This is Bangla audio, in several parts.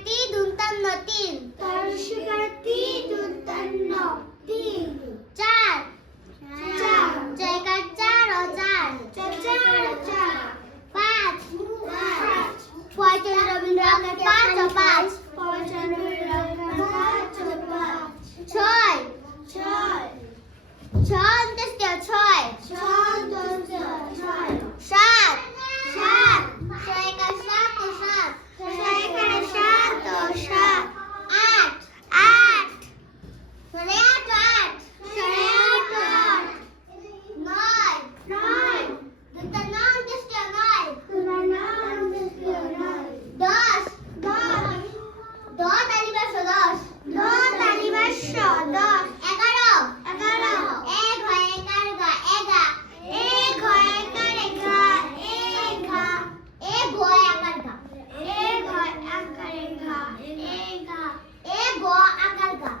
শিকারটি দুন্তান্ন তিন। তার শিকারটি দুন্তান্ন তিন। চার চার জায়গার চার ও চার। চার চার চার। পাঁচ পাঁচ পঁয়তাল্লিশ রবীন্দ্রনাথের পাঁচ ও পাঁচ। ছয় ছয় ছয় ছয়। ছয়। সাত সাত জায়গার সাত ও সাত। সাত ও সাত। আট আট সাড়ে আট ও আট। সাড়ে আট ও আট। নয় নয় দুন্তান্ন নয়। নয়। দশ দশ দ তালিবাস দশ। তালিবাস দশ। এগারো এগারো এক হয় এগার গা এগা। এক হয় এগার এগা এগা। এক হয় এগার গা। এক হয় এগার এগা এগা। এক গ আকার গা।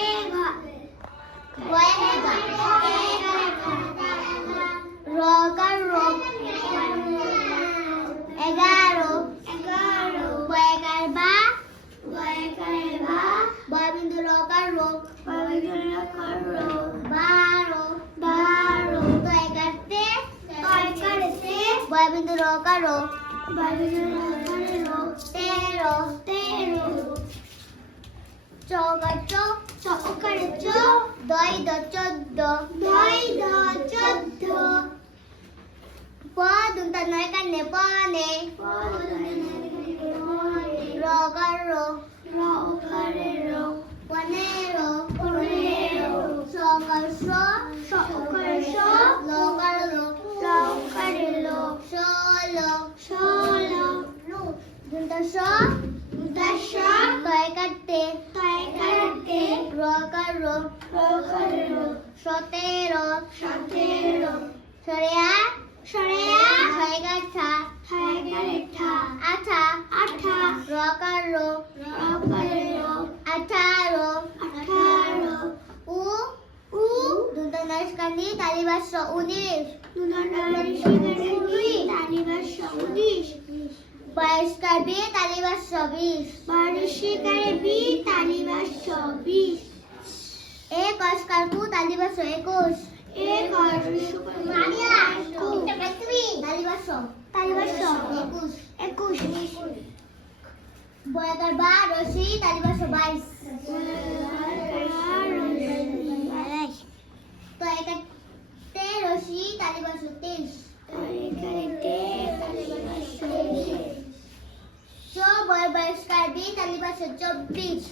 এক হয় গয়ের গা। রগার রোগ। এগারো এগারো। বয়গার বা। বয়কারে বা। বয়বিন্দু রগার রোগ। করো। বারো বারো। দয়গারতে। তয়কারেতে। বয়বিন্দু রগার রোগ। করো। তেরো তেরো। চৌগার চোখ। চৌকারে চ। দই দ চোদ্দ। দই দ চোদ্দ। প দুন্তান্ন একান্নে পনে। Roger rho. রকারে রো। পনেরো পনেরো। সগার স। সকারে স। লগার লো। লকারে লো। ষোলো ষোলো। দুন্তা স। দশ। দয় কাটতে। তয়কারেতে। Roger rho. রকারে রো। সতেরো সতেরো। সরিয়া সরেয়া। ছয়গার ঠা। ছয়কারে ঠা। আঠা আঠা। Roger rho. রকারে রো। আঠারো আঠারো। উ উ। দুন্তা নস্কান্দি তালিবাস উনিশ। তালিবাস উনিশ। বয়স্কার বি তালিবাস বিশ। বার্ষিকারে বি তালিবাস বিশ। এক অস্কার কু তালিবাস একুশ। এক তালিবাস তালিবাস একুশ। একুশ। বয়গার বা রশি তালিবাস বাইশ। তো একাতে রশি তালিবাস তেইশ। চ বয় বয়স্কার বি তালিবাস চব্বিশ।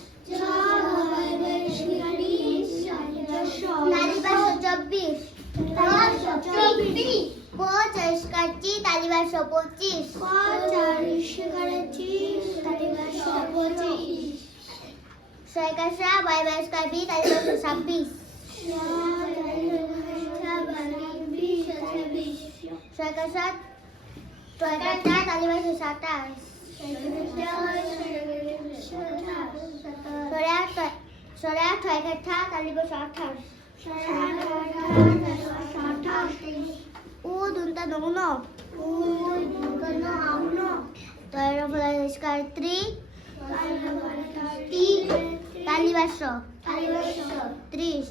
তালিবাস চব্বিশ। পঁচিশকার চি তালিবাস পঁচিশ। ছয়কাশা বয় বয়স্কার বি তালিবাস ছাব্বিশ। ছয়কাশা ছয়কাশা তালিবাস সাতাশ। সরা ছয়কাঠা তালিবাস আঠাশ। উ দুন্তা নৌন। তয়রা বয়স্কার ত্রি তালিবাস ত্রিশ।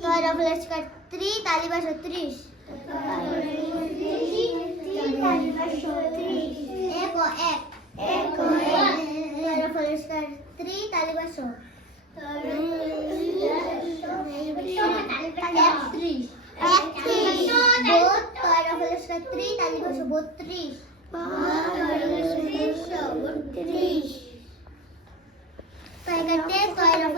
তয়রা বয়স্কার ত্রি তালিবাস ত্রিশ। এক ও এক। তয়রা বয়স্কার ত্রি তালিবাস একত্রিশ। তয়রা বয়স্কার ত্রি তালিবাস 32। তয়কাতে তয়রা